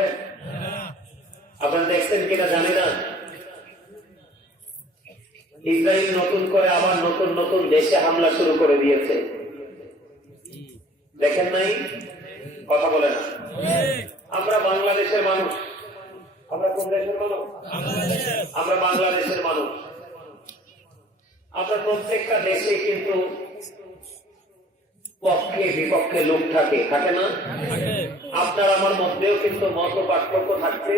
বলেন? আপনারা দেখছেন কিনা জানি না, ইসরায়েল নতুন করে আবার নতুন নতুন দেশে হামলা শুরু করে দিয়েছে। দেখেন নাই? কথা বলে না। আমরা বাংলাদেশের মানুষ। আমরা কোন দেশের মানুষ? আমরা বাংলাদেশের মানুষ। আমরা প্রত্যেকটা দেশে কিন্তু পক্ষে বিপক্ষে লোক থাকে, থাকে না? আপনার আমার মধ্যেও কিন্তু মত পার্থক্য থাকতে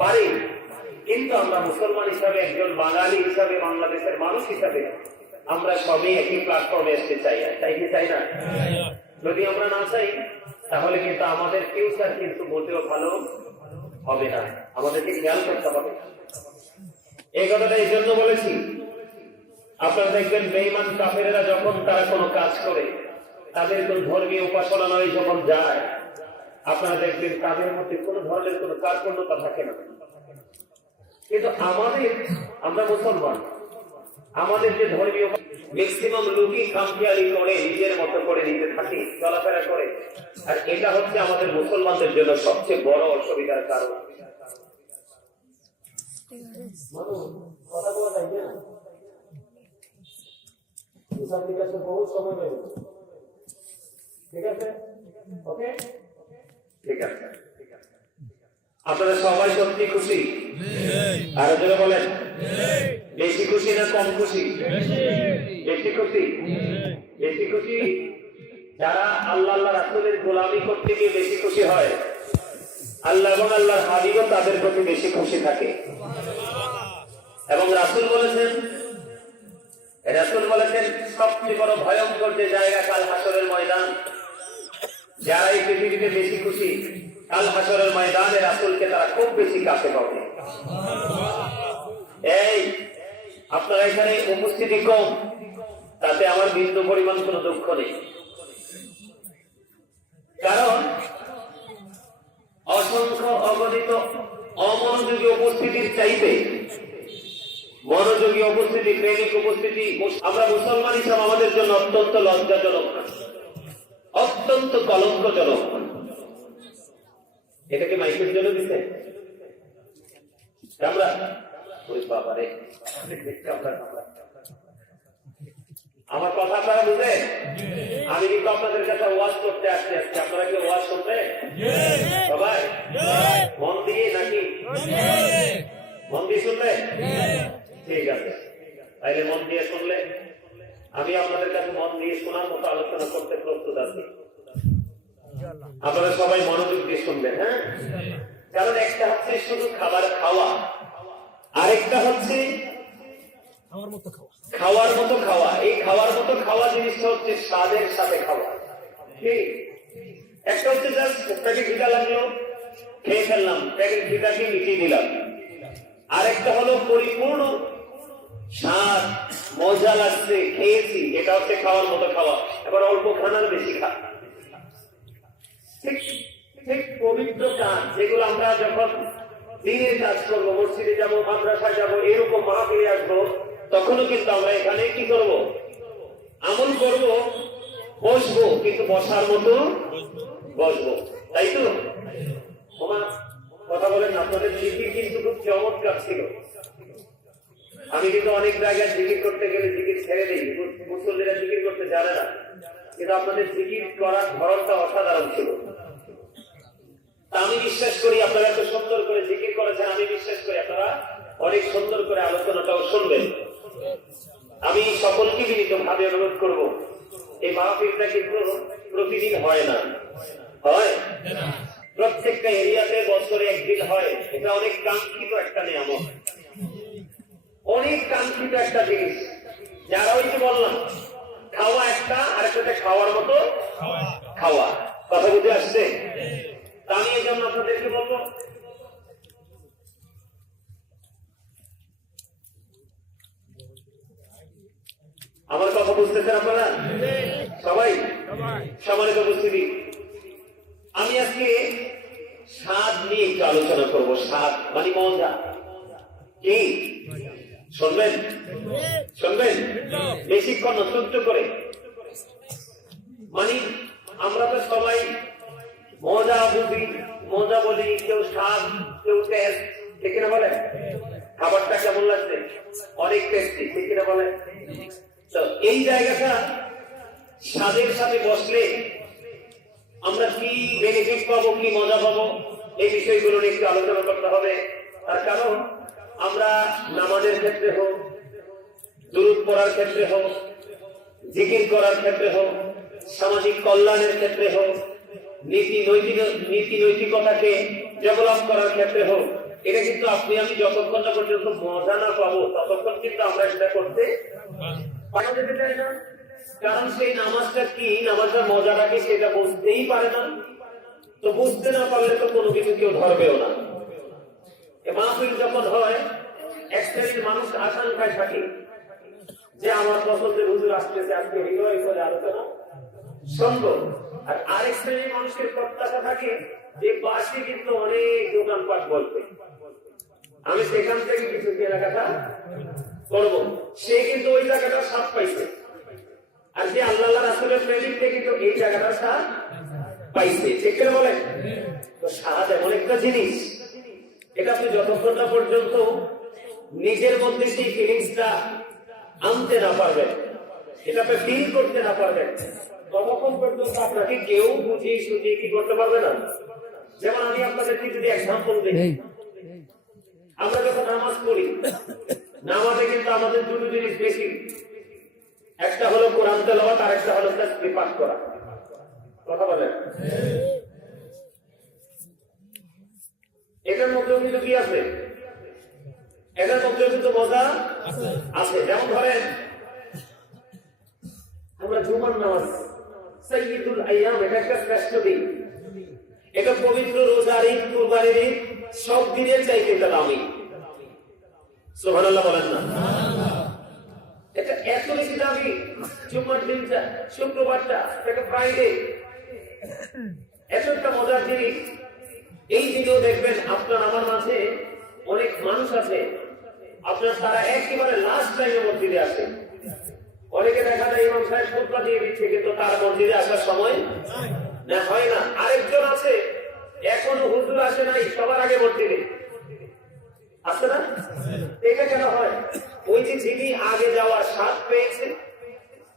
পারে, কিন্তু আমরা মুসলমান হিসাবে, একজন বাঙালি হিসাবে, বাংলাদেশের মানুষ হিসাবে আমরা সবই একই প্ল্যাটফর্মে আসতে চাই। তাই কি চাই না? যদি আমরা না চাই তাহলে কিন্তু আমাদের ফিউচার কিন্তু মোটেও ভালো হবে না। আমাদেরকে খেয়াল করতে হবে। এই কথাটা এই জন্য বলেছি, আপনারা দেখবেন বেঈমান কাফেরেরা যখন তারা কোনো কাজ করে, তাদের কোন ধর্মীয় উপাসনালয়ে যখন যায়, আপনারা দেখবেন তাদের মধ্যে কোন ধরনের কোন কার্পণ্যতা থাকে না। কিন্তু আমাদের, আমরা মুসলমান, আমাদের যে ধর্মীয় ম্যাক্সিমাম লোকই খামখেয়ালি করে নিজের মতো করে নিতে থাকে, চলাফেরা করে। আর এটা হচ্ছে আমাদের মুসলমানদের জন্য সবচেয়ে বড় অসুবিধার কারণ। কথা বলা যায় না, বহু সময় নেই। ঠিক আছে, ওকে, ঠিক আছে। আপনারা সবাই সত্যি খুশি? আর যারা বলেন বেশি খুশি না কম খুশি? বেশি খুশি। বেশি খুশি যারা আল্লাহ আল্লাহ রাসূলের গোলামি করতে গিয়ে বেশি খুশি হয়, আল্লাহ এবং আল্লাহর হাবিবও তাদের প্রতি বেশি খুশি থাকে। এবং রাসূল বলেছেন সবচেয়ে বড় ভয়ঙ্কর যে জায়গা কাল হাসরের ময়দান, যারা এই পৃথিবীতে বেশি খুশি, কাল হাসরের ময়দানে রাসূলকে তারা খুব বেশি কাছে পাবে। এই আপনারা এখানে উপস্থিতি কম, তাতে আমার বিন্দু পরিমাণ কোন দুঃখ নেই। কারণ অসংখ্য অগণিত অমনোযোগী উপস্থিতির চাইতে মনোযোগী উপস্থিতি, প্রেমিক উপস্থিতি আমরা মুসলমান হিসাবে আমাদের জন্য অত্যন্ত লজ্জাজনক, অত্যন্ত কলঙ্কজনক। এটাকে মাইকের জন্য দিতে আমরা আমার কথা আপনারা বুঝে? আমি কিন্তু আপনাদের কাছে ওয়াজ করতে আসতে আসছি, আপনারা কি ওয়াজ শুনবে? সবাই মন দিয়ে নাকি মন দিয়ে শুনবে? ঠিক আছে, তাইলে মন দিয়ে শুনলে আমি আপনাদের কাছে মন দিয়ে শোনার মতো আলোচনা করতে প্রস্তুত আছি। আপনারা সবাই মনোযোগ দিয়ে শুনবেন, হ্যাঁ? কারণ একটা হচ্ছে শুধু খাবার খাওয়া, আরেকটা হচ্ছে খাওয়ার মতো খাওয়া। এই খাওয়ার মতো খাওয়া জিনিসটা হচ্ছে স্বাদের সাথে খাওয়া। ঠিক, একটা হচ্ছে জাস্ট প্যাকেট ভিটা লাগলো, খেয়ে ফেললাম, প্যাকেট ভিটাকে মিটিয়ে দিলাম। আরেকটা হলো পরিপূর্ণ স্বাদ, মজা লাগছে, খেয়েছি, এটা হচ্ছে খাওয়ার মতো খাওয়া। এবার অল্প খানার বেশি খা। ঠিক ঠিক পবিত্র কাজ যেগুলো আমরা যখন দিনের কাজ করবো, মসজিদে যাবো, মাদ্রাসায় যাবো, এরকম মাহফিলে আসবো, তখনও কিন্তু আমরা এখানে কি করবো? আমল করবো, বসবো, কিন্তু বসার মতো বসবো, তাই তো? কথা বলেন, আপনাদের জিকির কিন্তু খুব চমৎকার ছিল। আমি কিন্তু অনেক জায়গায় জিকির করতে গেলে জিকির ছেড়ে দিই, মুসল্লিরা জিকির করতে জানে না, কিন্তু আপনাদের জিকির করার ধরনটা অসাধারণ ছিল। আমি বিশ্বাস করি আপনারা এত সুন্দর করে জিকির করেছেন, আমি বিশ্বাস করি আপনারা অনেক সুন্দর করে আলোচনাটাও শুনবেন। আমি সকলকে বিনীত ভাবে অনুরোধ করবো, এই মাহফিলটা কিন্তু প্রতিদিন হয় না, হয় প্রত্যেকটা এরিয়াতে বছরে একদিন হয়। এটা অনেক কাঙ্ক্ষিত একটা নিয়ামত, অনেক কাঙ্ক্ষিত একটা জিনিস। যারা ওই যে বললাম খাওয়া একটা, আর একটা খাওয়ার মতো খাওয়া। কথা বুঝে আসছে? আমি এই জন্য আপনাদেরকে বলবো, আমার কথা বুঝতেছেন আপনারা সবাই? সম্মানিত উপস্থিতি, আমি আজকে স্বাদ নিয়ে একটু আলোচনা করবো। স্বাদ মানে মজা। কি শুনবেন? শুনবেন বেশিক্ষণ সহ্য করে। মানে আমরা তো সবাই মজা বুঝি, মজা বলি, কেউ স্বাদ, কেউ টেস্ট, ঠিক কিনা বলে? খাবারটা কেমন লাগছে? অনেক টেস্টি, ঠিক কিনা বলে? তো এই জায়গাটা স্বাদের সাথে বসলে আমরা কি বেনিফিট পাবো, কি মজা পাবো, এই বিষয়গুলো নিয়ে একটু আলোচনা করতে হবে। তার কারণ আমরা নামাজের ক্ষেত্রে হোক, দুরূদ পড়ার ক্ষেত্রে হোক, জিকির করার ক্ষেত্রে হোক, সামাজিক কল্যাণের ক্ষেত্রে হোক, নীতি নৈতিকতাকে ডেভেলপ করার ক্ষেত্রে হোক, এটা কিন্তু আপনি আমি যতক্ষণ না পর্যন্ত মজা না পাবো ততক্ষণ কিন্তু আমরা সেটা করতে যেতে চাই না। কারণ সেই নামাজটা কি, নামাজটার মজাটা কি সেটা বুঝতেই পারে না। তো বুঝতে না পারলে তো কোনো কিছু কেউ ধরবেও না। মাহফিল যখন হয়, এক শ্রেণীর মানুষ আশঙ্কায় থাকে যে আমার পছন্দের হুজুর আসতেছে, আজকে হৃদয় করে আলোচনা শুনবো। আর আরেক শ্রেণীর মানুষের প্রত্যাশা থাকে যে পাশে কিন্তু অনেক দোকানপাট বলবে, আমি সেখান থেকে কিছু কেনাকাটা করবো। সে কিন্তু ওই জায়গাটা স্বাদ পাইছে, আর যে আল্লাহ রাসূলের প্রেমিক থেকে কিন্তু এই জায়গাটা স্বাদ পাইছে, ঠিক করে বলেন? তো স্বাদ এমন একটা জিনিস, এটা আপনি যতক্ষণ না পর্যন্ত নিজের মধ্যে সেই ফিলিংসটা আনতে না পারবেন, এটাকে ফিল করতে না পারবেন, ততক্ষণ পর্যন্ত আপনাকে কেউ বুঝিয়ে সুঝিয়ে কি করতে পারবে না। যেমন আমি আপনাদেরকে যদি এক্সাম্পল দিই, আমরা যখন নামাজ পড়ি, নামাজে কিন্তু আমাদের দুটো জিনিস বেশি, একটা হলো কোরআন তেলাওয়াত, আর একটা হলো তাসবিহ পাঠ করা। কথা বলেন? এটার মধ্যে কিন্তু কি আছে? এটার মধ্যে কিন্তু মজা আছে। যেমন ধরেন আমরা জুমার নামাজ, সাইয়্যিদুল আইয়াম, এটা একটা শ্রেষ্ঠ দিন, এটা পবিত্র রোজার ঈদ, কুরবানির ঈদ, সব দিনের চাইতে এটা দামি। সুবহানাল্লাহ বলেন না? এটা এত বেশি দামি। জুমার দিনটা, শুক্রবারটা, এটা ফ্রাইডে, এত একটা মজার জিনিস। এই দিনেও দেখবেন আপনার আমার মাঝে অনেক মানুষ আছে, আপনার তারা একেবারে লাস্ট টাইমে মসজিদে আসে। অনেকে দেখা যায় ইমাম সাহেব খুতবা দিয়ে দিচ্ছে, কিন্তু তার মসজিদে আসার সময় না হয় না। আরেকজন আছে এখনো হুজুর আসে নাই, সবার আগে মসজিদে আসে না। এটা কেন হয়? ওই যে যিনি আগে যাওয়ার স্বাদ পেয়েছে,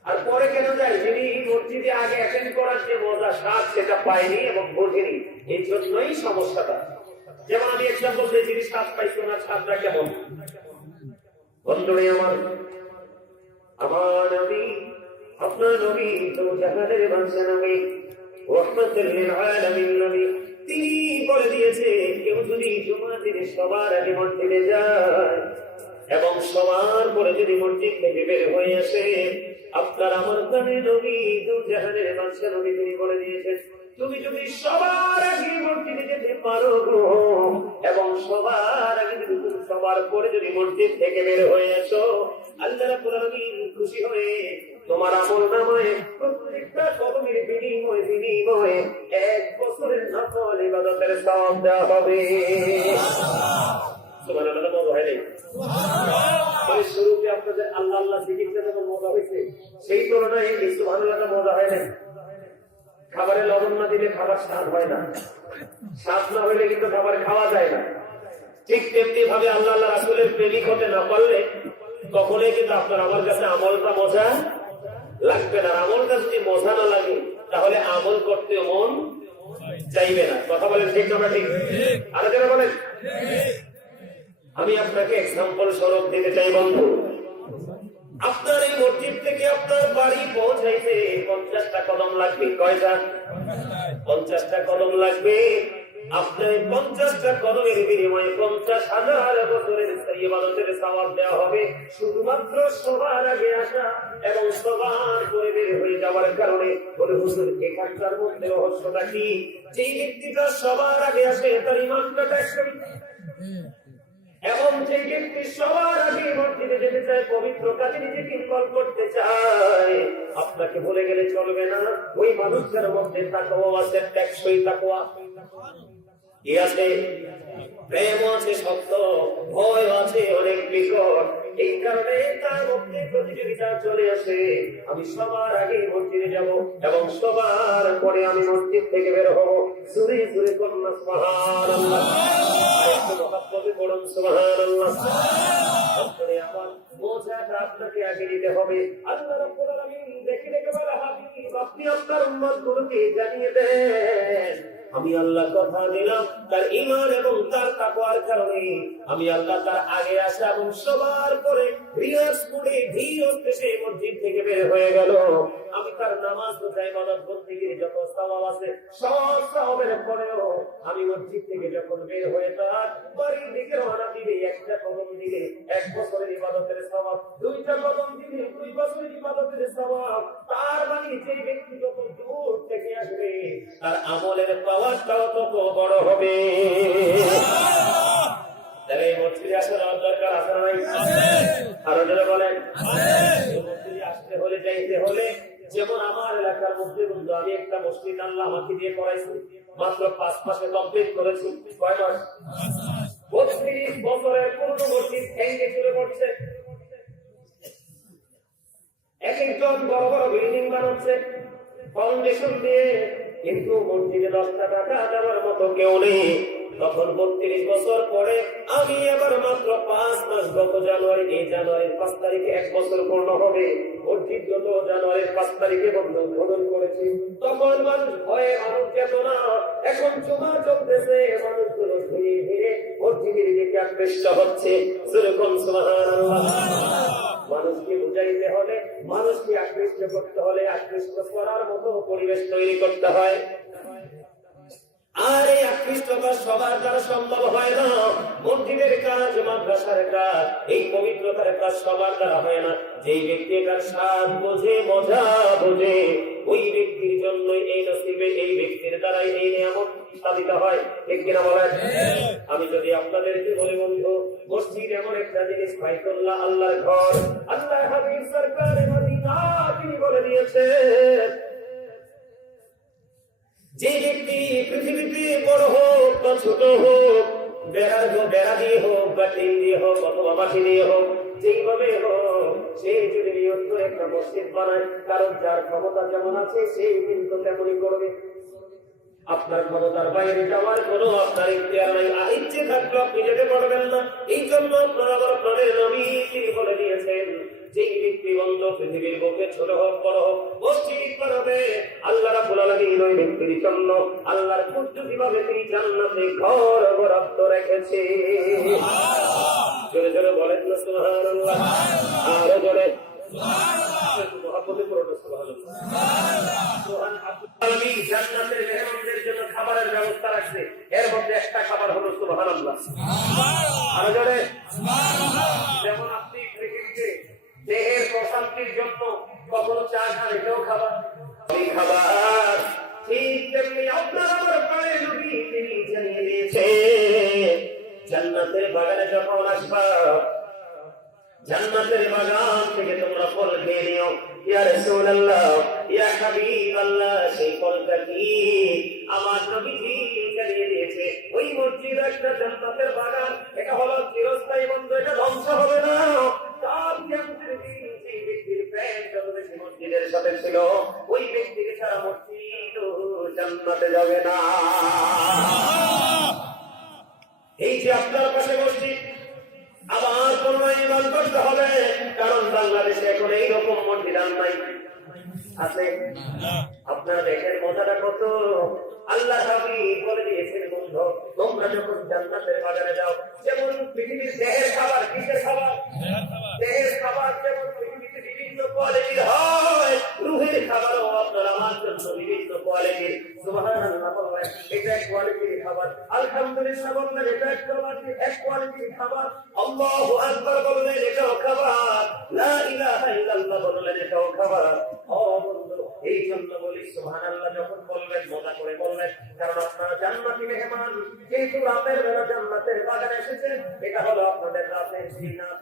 আর পরে কেন যায়, যিনি মসজিদে আগে অ্যাটেন্ড করার যে মজা স্বাদ সেটা পায়নি এবং বোঝেনি, এই জন্যই সমস্যাটা। যেমন আমি এক্সাম্পল দিই, যিনি স্বাদ পাইছো না, স্বাদটা কেমন? বন্ধুরে আমার, আমার নবী, আপনার নবী তো জাহানের বাদশা নবী, রাহমাতুল লিল আলামিন নবী, তিনি বলে দিয়েছে কেউ যদি জুমার দিনে সবার আগে মসজিদে যায় এবং সবার পরে যদি মসজিদ থেকে বের হয়ে আসে, আপনার আমার প্রাণের নবী তো জাহানের বাদশা নবী তিনি বলে দিয়েছেন, তুমি যদি সবার আগে মসজিদে যেতে পারো এবং সবার আগে যদি তুমি সবার পরে যদি মসজিদ থেকে বের হয়ে আসো, আল্লাহ রাব্বুল আলামিন খুশি হয়ে তোমার আমলনামায় প্রত্যেকটা কদমের বিনিময়ে 1 বছরের নফল ইবাদতের সওয়াব দেওয়া হবে। সুবহানাল্লাহ, মজা হয় নাই? সুবহানাল্লাহ। শুরুতে আপনাদের আল্লাহ আল্লাহ জিকিরটা যখন মজা হয়েছে, সেই তুলনায় এই সুবহানাল্লাহটা মজা হয় না। খাবারে লবণ না দিলে খাবার স্বাদ হয় না, স্বাদ না হইলে কিন্তু খাবার খাওয়া যায় না। ঠিক তেমনি ভাবে আল্লাহ রাসূলের প্রেমিক হতে না পারলে কখনোই কিন্তু আপনার আমার কাছে আমলটা মজা লাগবে না। আমলটা যদি মজা না লাগে তাহলে আমল করতে মন চাইবে না। কথা বলেন ঠিক না? ঠিক। আর যারা বলেন, আমি আপনাকে এক্সাম্পল স্বরূপ দিতে চাই বন্ধু। আপনার এই মসজিদ থেকে আপনার বাড়ি পৌঁছাইতে 50টা কদম লাগবে। কয়টা? 50টা কদম লাগবে। আপনার 50টা কদমের বিনিময়ে 50,000 বছরের ইবাদতের সওয়াব দেওয়া হবে। শুধুমাত্র সবার আগে আসা এবং সবার পরে বের হয়ে যাওয়ার কারণে বলে হুজুর এখানকার মধ্যে রহস্যটা কি? যেই ব্যক্তিটা সবার আগে আসে তার ইমানটা একদম, এবং যে ব্যক্তি সবার আগে মসজিদে যেতে চায়, পবিত্র কাজে নিজেকে ইনভলভ করতে চায়, আপনাকে ভুলে গেলে চলবে না। ওই মানুষটার মধ্যে তাকওয়া আছে, টেকসই তাকওয়া কি আছে? প্রেম আছে, সত্য, ভয় আছে অনেক বিকট, এই কারণে তার মধ্যে প্রতিযোগিতা চলে আসে। আমি সবার আগে মসজিদে যাব এবং সবার পরে আমি মসজিদ থেকে বের হব। জোরে জোরে করুন সুবহানাল্লাহ, আরেকটু মহব্বতে পড়ুন সুবহানাল্লাহ। তারপরে আমার বোঝাটা আপনাকে আগে দিতে হবে। আল্লাহ রাব্বুল আলামিন দেখে দেখে বলে, হাবিব আপনি আপনার উম্মতগুলোকে জানিয়ে দেন আমি আল্লাহ কথা দিলাম তার ঈমান এবং তার তাকওয়ার কারণে আমি আল্লাহ তার আগে আসা এবং সবার পরে রিয়াজ করে ধীরে ধীরে মসজিদ থেকে বের হয়ে গেল। আমি তার নামাজ রোজা ইবাদত বন্দেগীর যত সওয়াব আছে সব সওয়াবের পরেও আমি মসজিদ থেকে যখন বের হয়ে তার বাড়ির দিকে রওনা দিবে, একটা কদম দিলে 1 বছরের ইবাদতের সওয়াব, 2টা কদম দিলে 2 বছরের ইবাদতের সওয়াব। তার মানে যে ব্যক্তি যত দূর থেকে আসবে তার আমলের পাওয়ারটাও তত বড় হবে। তাহলে এই মসজিদে আসার দরকার আছে না নাই? আরো যারা বলেন মসজিদে আসতে হলে যাইতে হলে, যেমন আমার এলাকার মধ্যে বন্ধু আমি একটা মসজিদ আল্লাহ আমাকে দিয়ে করাইছি, মাত্র 5 মাসে কমপ্লিট করেছি। কয় মাস? 32 বছরের পুরনো মসজিদ ভেঙে চুরে পড়ছে। এক একজন বড় বড় বিল্ডিং বানাচ্ছে ফাউন্ডেশন দিয়ে, কিন্তু মসজিদে 10 টাকা দেওয়ার মতো কেউ নেই। তখন 32 বছর পরে আমি এবার মাত্র 5 মাস, গত জানুয়ারি, এই জানুয়ারির 5 তারিখে 1 বছর পূর্ণ হবে। মসজিদ গত জানুয়ারির 5 তারিখে উদ্বোধন করেছি। তখন মানুষ ভয়ে মানুষ যেত না, এখন জমা চলতেছে, মানুষগুলো ধীরে ধীরে মসজিদের দিকে আকৃষ্ট হচ্ছে। যেরকম সুবহানাল্লাহ। মানুষকে বুঝাইতে হলে, মানুষকে আকৃষ্ট করতে হলে আকৃষ্ট করার মতো পরিবেশ তৈরি করতে হয়। আর এই আকৃষ্টতা সবার দ্বারা সম্ভব হয় না। মসজিদের কাজ, মাদ্রাসার কাজ, এই পবিত্রতার কাজ সবার দ্বারা হয় না। যেই ব্যক্তি এটার স্বাদ বোঝে, মজা বোঝে, ওই ব্যক্তির জন্য এই নসিবে, এই ব্যক্তির দ্বারাই এই নিয়ামত সাধিত হয়। ঠিক কিনা বলেন? আমি যদি আপনাদেরকে বলি বন্ধু, মসজিদ এমন একটা জিনিস, বাইতুল্লাহ আল্লাহর ঘর। আল্লাহ হাবিব সরকার মদিনা তিনি বলে দিয়েছেন, যে ব্যক্তি পৃথিবীতে বড় হোক বা ছোট হোক, বেড়া দিয়ে হোক বা টিন দিয়ে হোক অথবা মাটি দিয়ে হোক, যেইভাবে হোক, সে যদি নিয়ত করে একটা মসজিদ বানায়, কারণ যার ক্ষমতা যেমন আছে সেই কিন্তু তেমনই করবে। আপনার ক্ষমতার বাইরে যাওয়ার কোনো আপনার ইখতিয়ার নাই, আর ইচ্ছে থাকলে আপনি যেতে পারবেন না। এই জন্য আপনারা আপনাদের নবী তিনি বলে দিয়েছেন, যেই ব্যক্তি বন্ধ পৃথিবীর বুকে ছোট হোক বড় হোক মসজিদ বানাবে, আল্লাহ রাব্বুল আলামিন ওই ব্যক্তির জন্য আল্লাহর কুদরতিভাবে তিনি জান্নাতে ঘর বরাদ্দ রেখেছে। জোরে জোরে বলেন না সুবহানাল্লাহ, আরো জোরে মহব্বতে পড়ুন সুবহানাল্লাহ। আলামিন জান্নাতের মেহমানদের জন্য খাবারের ব্যবস্থা রাখছে, এর মধ্যে একটা খাবার হলো সুবহানাল্লাহ। আরো জোরে সুবহানাল্লাহ। যেমন আপনি পৃথিবীতে দেহের প্রশান্তির জন্য কখনো চা খান, এটাও খাবার, এই খাবার ঠিক তেমনি আপনার আমার প্রাণের নবী তিনি জানিয়ে দিয়েছে, জান্নাতের বাগানে যখন আসবা, জান্নাতের বাগান থেকে তোমরা ফল খেয়ে নিও। ইয়া রাসূলুল্লাহ, ইয়া হাবিবাল্লাহ, সেই ফলটা কি? আমার নবীজি জানিয়ে দিয়েছে, ওই মসজিদ একটা জান্নাতের বাগান, এটা হলো চিরস্থায়ী বন্ধু, এটা ধ্বংস হবে না। তার জান্নাতের দিন সেই ব্যক্তির প্রেম যত বেশি মসজিদের সাথে ছিল, ওই ব্যক্তিকে ছাড়া মসজিদ জান্নাতে যাবে না। এই যে আপনার পাশে মসজিদ, আবার কোন ইমান করতে হবে, কারণ বাংলাদেশে এখন এইরকম মসজিদ আর নাই, আছে? আপনারা দেখেন মজাটা কত। আল্লাহ হাবিব বলে দিয়েছেন, বন্ধু তোমরা যখন জান্নাতের বাগানে যাও, যেমন পৃথিবীর দেহের খাবার, কিসের খাবার? দেহের খাবার যেমন পৃথিবীতে বিভিন্ন কোয়ালিটির হয়, রুহের খাবারও আপনার আমার জন্য বিভিন্ন কোয়ালিটির। সুবহানাল্লাহ বললেন, এটা এক কোয়ালিটির খাবার। আলহামদুলিল্লাহ বললেন, এটা এক কোয়ালিটির খাবার। আল্লাহু আকবার বললেন, এটাও খাবার। লা ইলাহা ইল্লাল্লাহ বললেন, এটাও খাবার। ও বন্ধু, এই জন্য বলি সুবহানাল্লাহ যখন বলবেন মজা করে বলবেন, কারণ আপনারা জান্নাতি মেহমান, যেহেতু রাতের বেলা জান্নাতের বাগানে এসেছেন, এটা হলো আপনাদের রাতের জিনাত।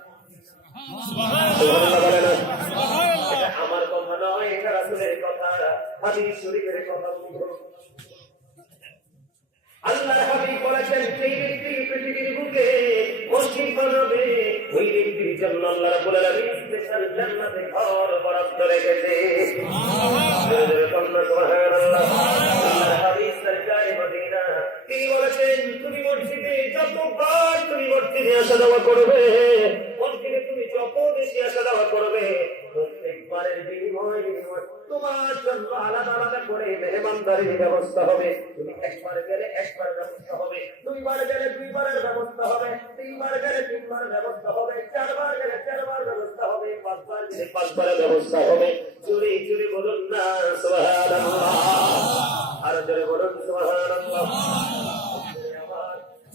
সুবহানাল্লাহ বলেন। এটা আমার কথা নয়, এটা রাসূলের কথা, হাদিস শরীফের কথা। আল্লাহর হাবিব বলেছেন, সেই ব্যক্তি পৃথিবীর বুকে মসজিদ বানাবে, ওই ব্যক্তির জন্য আল্লাহ রাব্বুল আলামিন স্পেশাল জান্নাতে ঘর বরাদ্দ রেখেছে। সুবহানাল্লাহ। আল্লাহর হাবিব সরকারে মদিনা তিনি বলেছেন, তুমি মসজিদে যতবার তুমি মসজিদে আসা যাওয়া করবে, মসজিদে তুমি যত বেশি আসা যাওয়া করবে, প্রত্যেকবারের বিনিময় তোমার জন্য আলাদা আলাদা করে মেহমানদারির ব্যবস্থা হবে। তুমি একবার গেলে একবার ব্যবস্থা হবে, দুইবার গেলে দুইবারের ব্যবস্থা হবে, তিনবার গেলে তিনবার ব্যবস্থা হবে, চারবার গেলে চারবার ব্যবস্থা হবে, পাঁচবার গেলে পাঁচবারের ব্যবস্থা হবে। জোরে জোরে বলুন না সুবহানাল্লাহ, আর জোরে বলুন সুবহানাল্লাহ।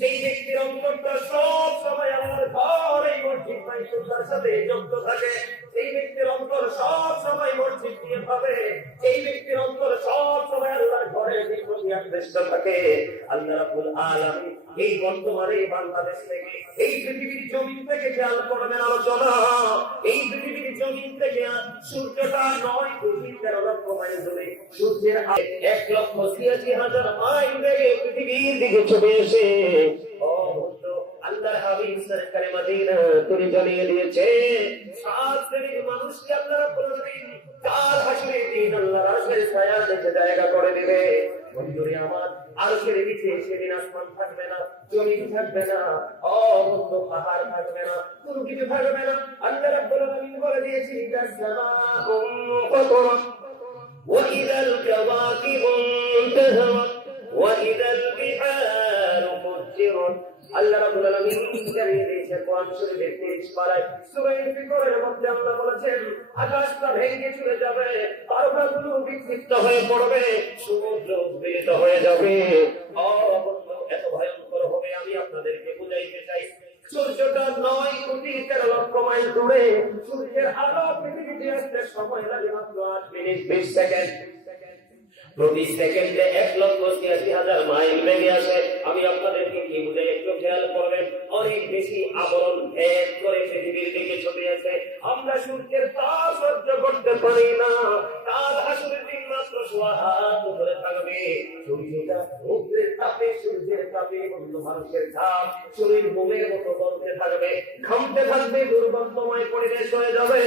যেই ব্যক্তির অন্তরটা সব সময় আমার ঘর এই মসজিদ বাইতুল্লাহর সাথে যুক্ত থাকে, সেই ব্যক্তির অন্তর সব সময় মসজিদ নিয়ে পাবে, সেই ব্যক্তির অন্তর সব সময় আল্লাহর ঘরের প্রতি আকৃষ্ট থাকে, আল্লাহ রাব্বুল আলামিন এই বর্তমানে বাংলাদেশ থেকে, এই পৃথিবীর জমিন থেকে খেয়াল করবেন আলোচনা, এই পৃথিবীর জমিন থেকে সূর্যটা 9,13,00,000 মাইল দূরে, সূর্যের 1,86,000 মাইল বেগে পৃথিবীর দিকে ছুটে এসে আল্লাহর হাবিব সরকারে মদিনা তিনি জানিয়ে দিয়েছে, 7 শ্রেণীর মানুষকে আল্লাহ রাব্বুল আলামিন কাল হাসরের দিন আল্লাহর আরশের ছায়ার নিচে জায়গা করে দিবে। বন্ধুরে আমার, আরশের নিচে সেদিন আসমান থাকবে না, জমিন থাকবে না, বন্ধু পাহাড় থাকবে না, কোনো কিছু থাকবে না। আল্লাহ রাব্বুল আলামিন বলে দিয়েছে, ইদাস-সামাউন ফাতারাত ওয়া ইদাল কাওয়াকিবু ইনতাসারাত ওয়া ইদাল বিহারু ফুজ্জিরাত। আল্লাহ রাব্বুল আলামিন জানিয়ে দিয়েছেন কোরআন শরীফের 30 পারায় সূরা ফিতরের মধ্যে আল্লাহ বলেছেন, আকাশটা ভেঙে চলে যাবে, তারকাগুলো বিক্ষিপ্ত হয়ে পড়বে, সমুদ্র উদ্বেলিত হয়ে যাবে। এত ভয়ঙ্কর হবে, আমি আপনাদেরকে বুঝাইতে চাই। সূর্যটা 9,13,00,000 মাইল দূরে, সূর্যের আলো পৃথিবীতে আসতে সময় লাগে মাত্র 8 মিনিট 20 সেকেন্ড। প্রতি সেকেন্ডে 1,86,000 মাইল বেগে আসে। আমি আপনাদেরকে কি বুঝাই একটু খেয়াল করবেন, অনেক বেশি আবরণ ভেদ করে পৃথিবীর দিকে ছুটে আসে। আমরা সূর্যের তাপ সহ্য করতে পারি না, কাল হাসরের দিন মাত্র সোয়া হাত উপরে থাকবে। সূর্যটা উগ্রের তাপে, সূর্যের তাপে বন্ধু মানুষের ঘাম শরীর বোমের মতো চলতে থাকবে, ঘামতে থাকবে, দুর্গন্ধময় পরিবেশ হয়ে যাবে।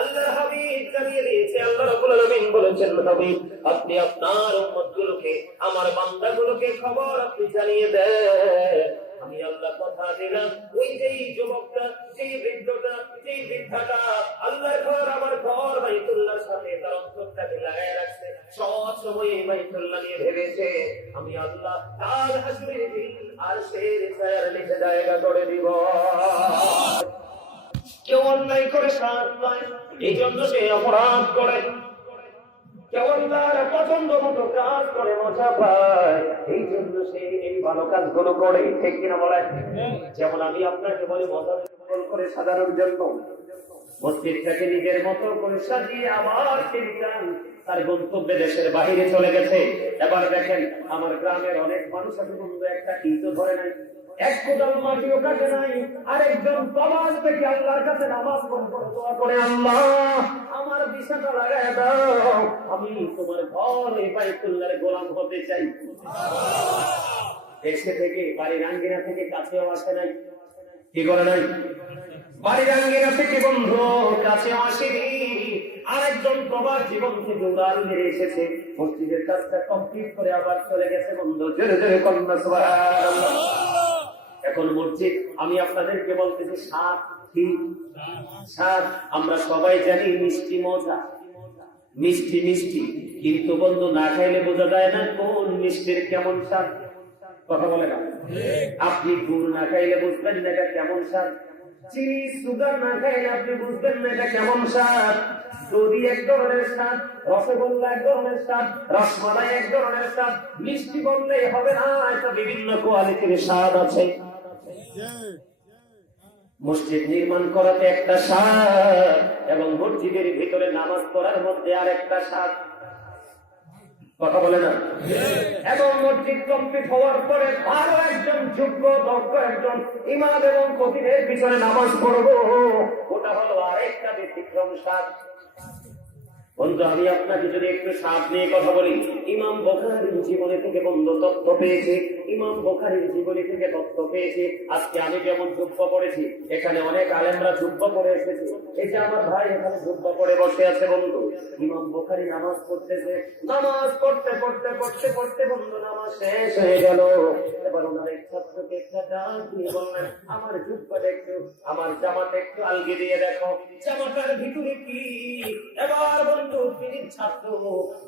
আল্লাহর হাবিব জানিয়ে দিয়েছে, আল্লাহ রাব্বুল আলামিন বলেছেন, হাবিব আপনি আপনার উম্মতগুলোকে, আমার বান্দাগুলোকে খবর আপনি জানিয়ে দেন। আমি আল্লাহ কথা দিলাম, ওই যেই যুবকটা, যেই বৃদ্ধটা, যেই বৃদ্ধাটা আল্লাহর ঘর, আমার ঘর বাইতুল্লাহর সাথে তার অন্তরটাকে লাগায় রাখছে, সব সময় এই বাইতুল্লাহ নিয়ে ভেবেছে, আমি আল্লাহ কাল হাসরের দিন আরশের ছায়ার নিচে জায়গা করে দিব। কেউ অন্যায় করে সাথ পায়, এই জন্য সে অপরাধ করে, কেউ তার পছন্দ মতো কাজ করে মজা পায়, এই জন্য সে এই ভালো কাজগুলো করে, ঠিক কিনা বলেন? যেমন আমি আপনাকে বলি, মজা করে সাজানোর জন্য মসজিদটাকে নিজের মতো করে সাজিয়ে আবার তিনি যান তার গন্তব্যে, দেশের বাহিরে চলে গেছে। এবার দেখেন, আমার গ্রামের অনেক মানুষ আছে বন্ধু, একটা ইটও ধরে নাই, এক কোদাল মাটিও কাটে নাই, আরেকজন সমাজ থেকে আল্লাহর কাছে নামাজ পড়ে, আল্লাহ আমার দিশাটা লাগায় দাও, আমি তোমার ঘর এই বাইতুল্লাহর গোলাম হতে চাই। দেশে থেকে, বাড়ির আঙ্গিনা থেকে কাছেও আসে নাই, কি করে নাই? বাড়ির আঙ্গিনা থেকে বন্ধু কাছে আসেনি, আরেকজন প্রবাস জীবন থেকে উড়াল মেরে এসেছে, মসজিদের কাজটা কমপ্লিট করে আবার চলে গেছে বন্ধু। জোরে জোরে কন্যা সুবহানাল্লাহ। এখন মসজিদ, আমি আপনাদেরকে বলতেছি, স্বাদ কি? স্বাদ আমরা সবাই জানি মিষ্টি মজা, মিষ্টি মিষ্টি, কিন্তু বন্ধু না খাইলে বোঝা যায় না কোন মিষ্টির কেমন স্বাদ। কথা বলে না? আপনি গুড় না খাইলে বুঝবেন না এটা কেমন স্বাদ, চিনি সুগার না খাইলে আপনি বুঝবেন না এটা কেমন স্বাদ। দই এক ধরনের স্বাদ, রসগোল্লা এক ধরনের স্বাদ, রসমালাই এক ধরনের স্বাদ, মিষ্টি বললেই হবে না, এটা বিভিন্ন কোয়ালিটির স্বাদ আছে। মসজিদ নির্মাণ করাতে একটা স্বাদ, এবং মসজিদের ভিতরে নামাজ পড়ার মধ্যে আর একটা স্বাদ। কথা বলে না? এবং মসজিদ কমপ্লিট হওয়ার পরে আরো একজন যোগ্য দক্ষ একজন ইমাম এবং খতিবের পিছনে নামাজ পড়বো, ওটা হলো আরেকটা ব্যতিক্রম স্বাদ। বন্ধু, আমি আপনাকে যদি একটু সাপ নিয়ে কথা বলি, ইমাম বুখারীর জীবনী থেকে বন্ধু তথ্য পেয়েছি, ইমাম বুখারীর জীবনী থেকে তথ্য পেয়েছি। আজকে আমি যেমন জুব্বা পড়েছি, এখানে অনেক আলেমরা জুব্বা পড়ে এসেছে। এই যে আমার ভাই এখানে জুব্বা পড়ে বসে আছে বন্ধু, ইমাম বুখারী নামাজ পড়তেছে। নামাজ পড়তে পড়তে পড়তে পড়তে বন্ধু নামাজ শেষ হয়ে গেল। এবার ওনার এক ছাত্রকে একটা ডাক দিয়ে বললেন, আমার জুব্বাটা একটু, আমার জামাটা একটু আলগি দিয়ে দেখো, জামাটার ভিতরে কি। এবার বন্ধু তিনি ছাত্র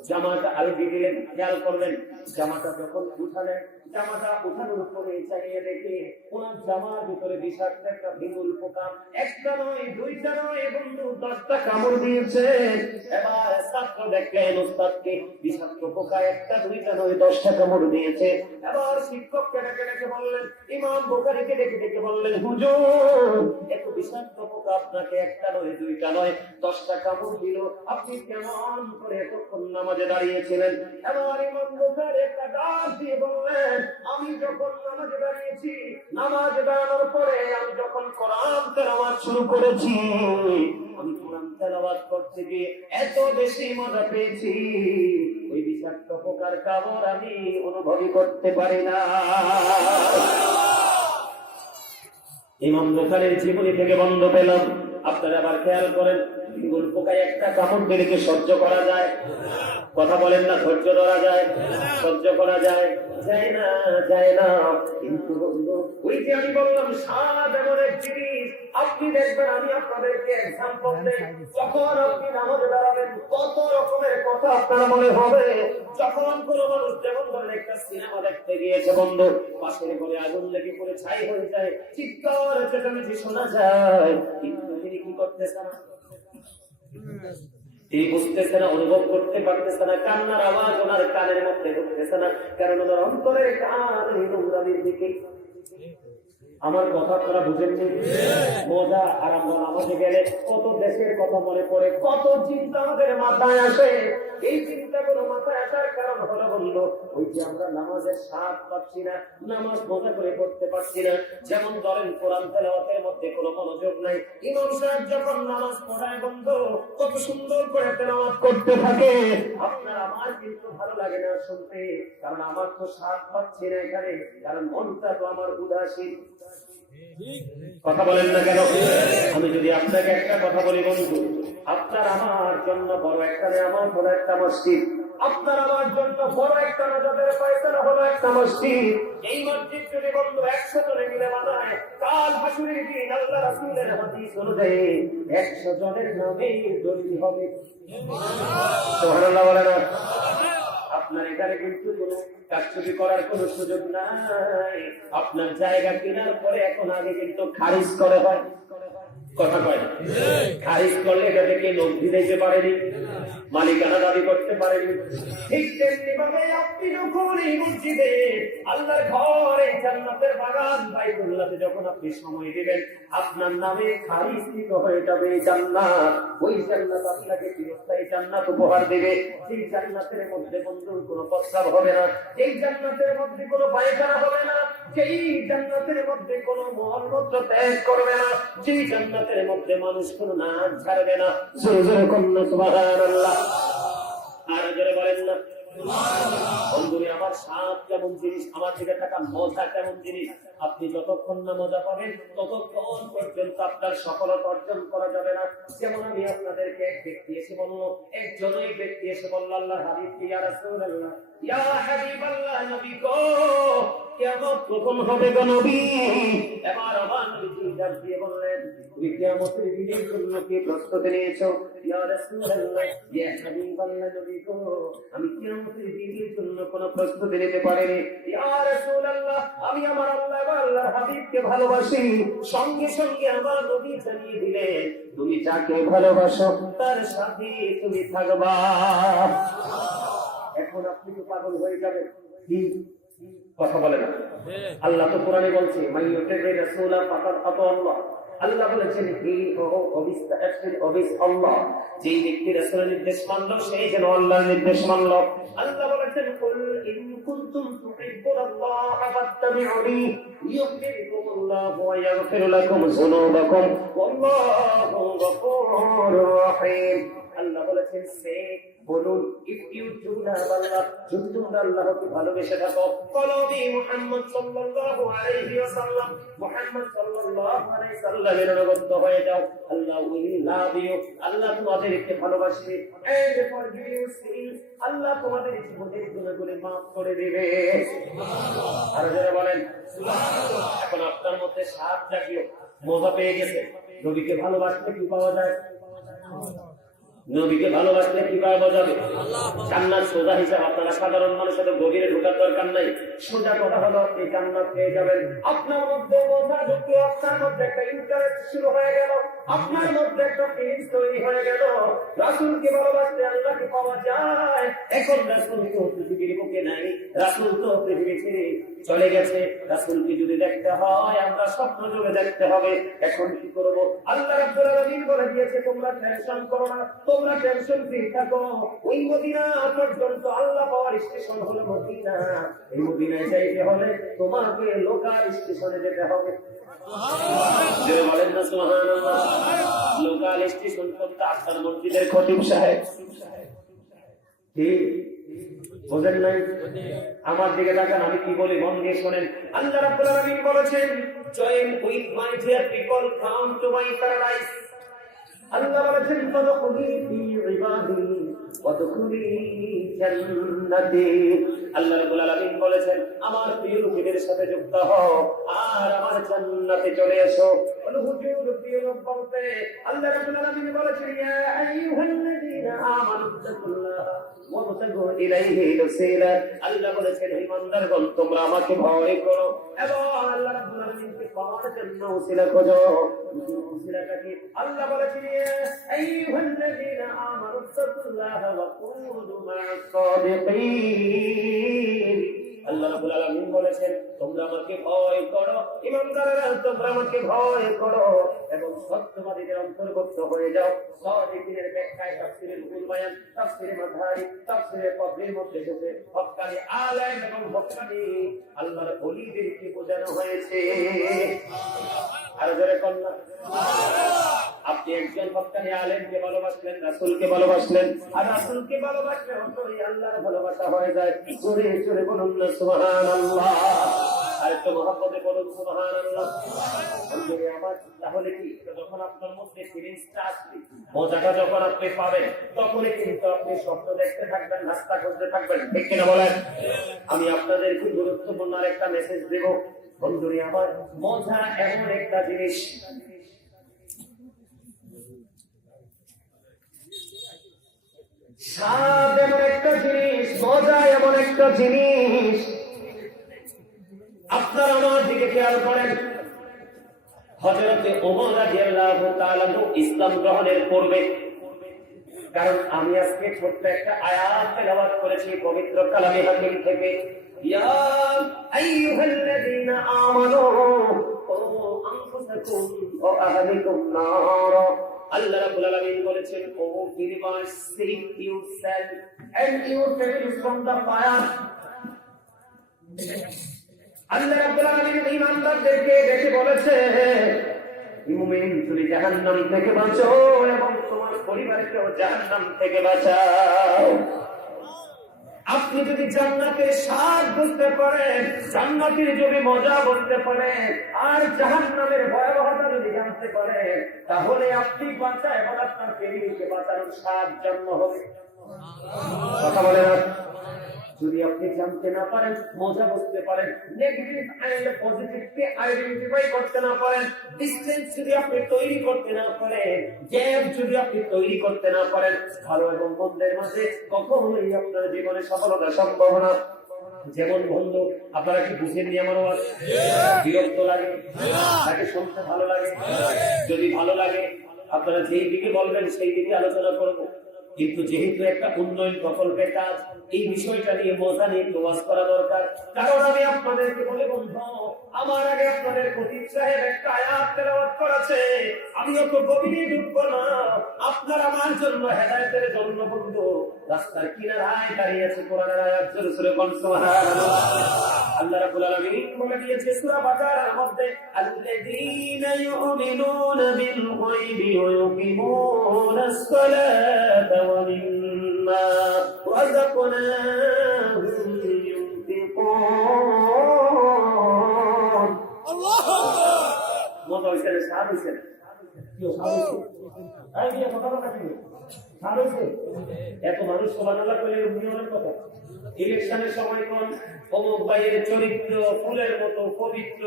জামাটা আলগি দিলেন, খেয়াল করলেন। জামাটা যখন উঠালেন, জামাটা উঠানোর পরে চাইয়ে দেখে ওনার জামার ভিতরে বিষাক্ত একটা বিমূল পোকা, একটা নয় দুইটা নয় বন্ধু 10টা কামড় দিয়েছে। এবার ছাত্র দেখলেন ওস্তাদকে বিষাক্ত পোকা একটা দুইটা নয় 10টা কামড় দিয়েছে। এবার শিক্ষককে ডেকে ডেকে বললেন, ইমাম বুখারীকে ডেকে ডেকে বললেন, হুজুর এত বিষাক্ত পোকা আপনাকে একটা নয় দুইটা নয় 10টা কামড় দিল, আপনি কেমন করে এতক্ষণ নামাজে দাঁড়িয়েছিলেন? এবার ইমাম বুখারী একটা ডাক দিয়ে বললেন, আমি যখন নামাজে দাঁড়িয়েছি, নামাজে দাঁড়ানোর পরে আমি যখন কোরআন তেলাওয়াত শুরু করেছি, আমি কোরআন তেলাওয়াত করতে গিয়ে এত বেশি মজা পেয়েছি, ওই বিষাক্ত পোকার কামড় আমি অনুভবই করতে পারি না। ইমাম বুখারীর জীবনী থেকে বন্ধ পেলাম। আপনারা আবার খেয়াল করেন, বিমূল পোকায় একটা কামড় দিলে কি সহ্য করা যায়? কথা বলেন না, ধৈর্য ধরা যায়? সহ্য করা যায়? যায় না, যায় না। কিন্তু বন্ধু, ওই যে আমি বললাম সাপ এমন এক জিনিস, আপনি দেখবেন, আমি আপনাদেরকে এক্সাম্পল দেই, যখন আপনি নামাজে দাঁড়াবেন কত রকমের কথা আপনার মনে হবে। যখন কোন মানুষ, যেমন ধরেন একটা সিনেমা দেখতে গিয়েছে বন্ধু, পাশের ঘরে আগুন লেগে পড়ে ছাই হয়ে যায়, চিৎকার চেঁচামেচি শোনা যায়, কিন্তু তিনি কি করতেছে না, তিনি বুঝতেছে না, অনুভব করতে পারতেছে না, কান্নার আওয়াজ ওনার কানের মধ্যে ঢুকতেছে না, কারণ ওনার অন্তরের কান এই নোংরামির দিকে। আমার কথা আপনারা বুঝেননি? মজা আর আমরা নামাজে গেলে কত দেশের কথা মনে পড়ে, কত চিন্তা আমাদের মাথায় আসে। এই চিন্তাগুলো মাথায় আসার কারণ হলো বললো, ওই যে আমরা নামাজের স্বাদ পাচ্ছি না, নামাজ মজা করে পড়তে পারছি না। যেমন ধরেন কোরআন তেলাওয়াতের মধ্যে কোনো মনোযোগ নাই। ইমাম সাহেব যখন নামাজ পড়ায় বন্ধু, কত সুন্দর করে তেলাওয়াত করতে থাকে, আপনার আমার কিন্তু ভালো লাগে না শুনতে, কারণ আমার তো স্বাদ পাচ্ছি না এখানে, কারণ মনটা তো আমার উদাসীন। কথা বলেন না কেন? আমি যদি আপনাকে একটা কথা বলি বন্ধু, আপনার আমার জন্য বড় একটা নেয়ামত হলো একটা মসজিদ, আপনার আমার জন্য বড় একটা নাজাতের ফয়সালা হলো একটা মসজিদ। এই মসজিদ যদি বন্ধু 100 জনে মিলে বানায়, কাল হাসুরের দিন আল্লাহ রাসূলের হাদিস অনুযায়ী 100 জনের নামে দলিল হবে। সুবহানাল্লাহ বলেন না? আপনার এখানে কিন্তু কোনো কাজকর্ম করার কোনো সুযোগ নাই। আপনার জায়গা কেনার পরে এখন আগে কিন্তু খারিজ করে হয়, কথা কয় না? খারিজ করলে এটা থেকে লোক দিতে পারেনি, মালিকানা দাবি করতে পারেনি। ঠিক তেমনি ভাবে আপনি যখন এই মসজিদে আল্লাহর ঘর, এই জান্নাতের বাগান বাইতুল্লাহতে যখন আপনি সময় দিবেন, আপনার নামে খারিজ হয়ে যাবে জান্নাত। ওই জান্নাত আপনাকে চিরস্থায়ী জান্নাত উপহার দেবে। সেই জান্নাতের মধ্যে বন্ধুর কোনো প্রস্তাব হবে না, এই জান্নাতের মধ্যে কোনো পায়খানা হবে না, যেই জান্নাতের মধ্যে কোনো মলমূত্র ত্যাগ করবে না, যেই জান্নাতের মধ্যে মানুষ কোনো নাচ ছাড়বে না। সুবহানাল্লাহ। আর জোরে বলেন না বন্ধুরে, আমার স্বাদ কেমন জিনিস, আমার দিকে থাকা মজা কেমন জিনিস। আপনি যতক্ষণ না মজা পাবেন ততক্ষণ পর্যন্ত আপনার সফলতা অর্জন করা যাবে না। যেমন আমি আপনাদেরকে এক ব্যক্তি এসে বললো, একজনই ব্যক্তি এসে বলল, আল্লাহর হাবিব কি ইয়া রাসূলুল্লাহ, ইয়া হাবিবাল্লাহ, নবী গো কিয়ামত কখন হবে গো নবী? এবার আমার নবী ডাক দিয়ে বললেন, তুমি কিয়ামতের দিনের জন্য কি প্রস্তুতি নিয়েছো? ইয়া রাসূলুল্লাহ, ইয়া হাবিবাল্লাহ, নবী গো আমি কিয়ামতের দিনের জন্য কোনো প্রস্তুতি নিতে পারিনি। ইয়া রাসূলুল্লাহ, আমি আমার আল্লাহ এবং আল্লাহর হাবিবকে ভালোবাসি। সঙ্গে সঙ্গে আমার নবী জানিয়ে দিলেন, তুমি যাকে ভালোবাসো তার সাথে তুমি থাকবা। এখন আপনি তো পাগল হয়ে যাবেন, কি কথা বলে না? আল্লাহ তো কোরআনে বলছে, মাইয়ুতির রাসূলা ফাকাদ আতা আল্লাহ। আল্লাহ বলেছেন, হি ও অবিস আল্লাহ, যেই ব্যক্তি রাসূলের নির্দেশ মানলো সেই যেন আল্লাহর নির্দেশ মানলো। আল্লাহ বলেছেন, কুল ইন কুনতুম তুহিব্বুনাল্লাহ ফাত্তাবিউনি ইউহিব্বুকুমুল্লাহু ওয়া ইয়াগফির লাকুম যুনুবাকুম ওয়াল্লাহু গফুরুর রহিম। আল্লাহ বলেছেন সে বলুন ইফ ইউ ডু লাভ আল্লাহ, যদি তোমরা আল্লাহকে ভালোবেসে থাকো, কলবি মুহাম্মদ সাল্লাল্লাহু আলাইহি ওয়াসাল্লাম, মুহাম্মদ সাল্লাল্লাহু আলাইহি সাল্লামের অনুগত হয়ে যাও, আল্লাহ উইল লাভ ইউ, আল্লাহ তোমাদেরকে ভালোবাসবে, এন্ড ফরগিভ ইউ সিনস, আল্লাহ তোমাদের জীবনের গুনাহগুলো maaf করে দিবে। সুবহানাল্লাহ। আর যারা বলেন সুবহানাল্লাহ। এখন আপনার মধ্যে সাত জাগিয়ে মজা পেয়ে গেছে, নবীকে ভালোবাসলে কি পাওয়া যায়? নবীকে ভালোবাসলে কি পাওয়া যাবে? জান্নাত সোজা হিসাব আপনারা সাধারণ মানুষের গভীরে ঢোকার দরকার নাই। সোজা কথা হলো আপনি জান্নাত পেয়ে যাবেন। আপনার মধ্যে মজা ঢুকলো, আপনার মধ্যে একটা ইন্টারেস্ট শুরু হয়ে গেল, আপনার মধ্যে একটা ফিলিংস তৈরি হয়ে গেল, রাসূলকে ভালোবাসলে আল্লাহকে পাওয়া যায়। এখন রাসূল তো পৃথিবীর বুকে নাই, রাসূল তো পৃথিবী ছেড়ে চলে গেছে। রাসূলকে যদি দেখতে হয় আমরা স্বপ্ন যুগে দেখতে হবে। এখন কি করব? আল্লাহ রাব্বুল আলামিন বলে দিয়েছে তোমরা টেনশন করো না, তোমরা টেনশন ফ্রি থাকো। ওই মদিনা পর্যন্ত আল্লাহ পাওয়ার স্টেশন হলো মদিনা। এই মদিনায় যাইতে হলে তোমাকে লোকাল স্টেশনে যেতে হবে। সুবহানাল্লাহ। বলেন না সুবহানাল্লাহ। লোকাল স্টেশন কোনটা? আপনার মসজিদের খতিব সাহেব। ঠিক বোঝেন নাই? আমার দিকে তাকান, আমি কি বলি মন দিয়ে শোনেন। আল্লাহ রাব্বুল আলামিন বলেছেন join with my dear people, come to my paradise. Allah বলেছেন ফাদখুলি ফি ইবাদি ওয়াদখুলি জান্নাতি। আল্লাহ রাব্বুল আলামিন বলেছেন আমার প্রিয় লোকদের সাথে যুক্ত হও আর আমার জান্নাতে চলে এসো। বলে হুজুর প্রিয় লোক বলতে আল্লাহ রাব্বুল আলামিন বলেছেন ইয়া আইয়ুহাল্লাযীনা আমানু তাকুল্লাহ ওয়াবতাগু ইলাইহি ওয়াসিলা। আল্লাহ বলেছেন হে ইমানদারগণ তোমরা আমাকে ভয় করো এবং আল্লাহ রাব্বুল আলামিনকে পাওয়ার জন্য ওসিলা খোঁজো। ওসিলাটাকে আল্লাহ বলেছেন ইয়া আইয়ুহাল্লাযীনা আমানু তাকুল্লাহ ওয়া কুনু মা'আস সাদিকিন। আল্লাহ রাব্বুল আলামিন বলেছেন তোমরা আমাকে ভয় করো, ইমানদাররা তোমরা আমাকে ভয় করো এবং সত্যবাদীদের অন্তর্ভুক্ত হয়ে যাও। সাদিকিনের ব্যাখ্যায় তাফসীরে রুহুল বায়ান, তাফসীরে মাযহারি, তাফসীরে কবরির মধ্যে এসেছে হক্কানি আলেম এবং হক্কানি আল্লাহর ওলিদেরকে বোঝানো হয়েছে। আর যারা কন্যা আপনি একজন হক্কানি আলেমকে ভালোবাসলেন, রাসূলকে ভালোবাসলেন, আর রাসূলকে ভালোবাসলে ওই আল্লাহর ভালোবাসা হয়ে যায়। জোরে জোরে বলুন না সুবহানাল্লাহ। আর একটু মহব্বতে বলুন সুবহানাল্লাহ। বন্ধুরে আমার, তাহলে কি যখন আপনার মধ্যে ফিলিংসটা আসবে, মজাটা যখন আপনি পাবেন, তখনই কিন্তু আপনি স্বপ্ন দেখতে থাকবেন, রাস্তা খুঁজতে থাকবেন। ঠিক কিনা বলেন? আমি আপনাদের খুব গুরুত্বপূর্ণ আরেকটা মেসেজ দেব। বন্ধুরে আমার, মজা এমন একটা জিনিস, স্বাদ এমন একটা জিনিস, মজা এমন একটা জিনিস। আপনারা আমার দিকে খেয়াল করেন, হযরতে ওমর রাদিয়াল্লাহু তাআলা ইসলাম গ্রহণের পূর্বে, কারণ আমি আজকে ছোট্ট একটা আয়াত তেলাওয়াত করেছি পবিত্র কালামে হাকিম থেকে, ইয়া আইয়ুহাল্লাযীনা আমানু কু আনফুসাকুম ওয়া আহলিকুম নার। আল্লাহ রাব্বুল আলামিন বলেছেন ও believers, save yourself and your family from the fire। আল্লাহ রাব্বুল আলামিন ঈমানদারদেরকে ডেকে বলেছে মুমিন তুমি জাহান্নাম থেকে বাঁচো এবং তোমার পরিবারকেও জাহান্নাম থেকে বাঁচাও। আপনি যদি জান্নাতের স্বাদ বুঝতে পারেন, জান্নাতের যদি মজা বুঝতে পারেন, আর জাহান্নামের ভয়াবহতা যদি জানতে পারেন, তাহলে আপনি বাঁচা এবং আপনার ফ্যামিলিকে বাঁচানোর স্বাদ জন্ম হবে। কথা বলে না? যদি আপনি জানতে না পারেন, মজা বুঝতে পারেন, নেগেটিভ এন্ড পজিটিভকে আইডেন্টিফাই করতে না পারেন, ডিসটেন্স যদি আপনি তৈরি করতে না পারেন, গ্যাপ যদি আপনি তৈরি করতে না পারেন, ভালো এবং মন্দের মাঝে কখনোই আপনার জীবনে সফলতা সম্ভব না। যেমন বন্ধু, আপনারা কি বুঝেননি আমার আওয়াজ? বিরক্ত লাগে? তাকে শুনতে ভালো লাগে? যদি ভালো লাগে আপনারা যেই দিকে বলবেন সেই দিকে আলোচনা করব। কিন্তু যেহেতু একটা উন্নয়ন প্রকল্পের কাজ, এই বিষয়টা নিয়ে মজা নিয়ে ওয়াজ করা দরকার। কারণ আমি আপনাদেরকে বলে বন্ধু, আমার আগে আপনাদের খতিব সাহেব একটা আয়াত তেলাওয়াত করেছে, আমি অত গভীরে ঢুকবো না। আপনার আমার জন্য হেদায়েতের জন্য বন্ধু রাস্তার কিনারায় দাঁড়িয়ে আছে কোরআনের আয়াত, জোরে জোরে বল সুবহানাল্লাহ। আল্লাহ রাব্বুল আলামিন বলে দিয়েছে সূরা বাকারার মধ্যে, আল্লাযীনা ইউমিনুনা বিল গায়বি ওয়া ইউকিমুনাস সালাতা ওয়া মিম্মা রাযাকনাহুম ইউনফিকুন। আল্লাহু আকবার। মজা হইছে না? সাদ হইছে না? কি সাদ হইছে? আই দিয়া কথা বলা কি সাদ হইছে? এত মানুষ সুবহানাল্লাহ কইলে নিয়মের কথা। ইলেকশনের সময় কোন অমুক ভাইয়ের চরিত্র ফুলের মতো পবিত্র,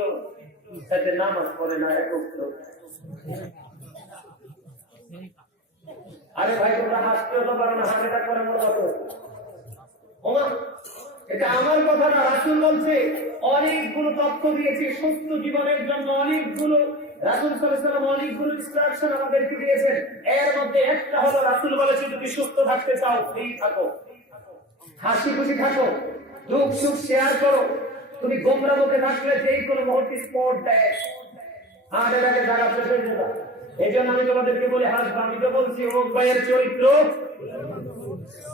সাথে নামাজ পড়ে না একত্র। আরে ভাই তোমরা হাসতেও তো পারো না, হাসিটা করে মজা করো। ওমা এটা আমার কথা না, রাসূল বলছে। অনেকগুলো তথ্য দিয়েছি সুস্থ জীবনের জন্য, অনেকগুলো রাসূল সাল্লাল্লাহু আলাইহি ওয়াসাল্লাম অনেকগুলো ইনস্ট্রাকশন আমাদেরকে দিয়েছেন। এর মধ্যে একটা হলো রাসূল বলেছে তুমি সুস্থ থাকতে চাও, ফ্রি থাকো, হাসি খুশি থাকো, দুঃখ সুখ শেয়ার করো। তুমি গোমরা মুখে থাকলে যেই কোনো মুহূর্তে স্পট দেয়, আগে আগে জায়গা শেষ হয়ে যাবে। এই জন্য আমি তোমাদেরকে বলি হাসবা। আমি তো বলছি অমুক ভাইয়ের চরিত্র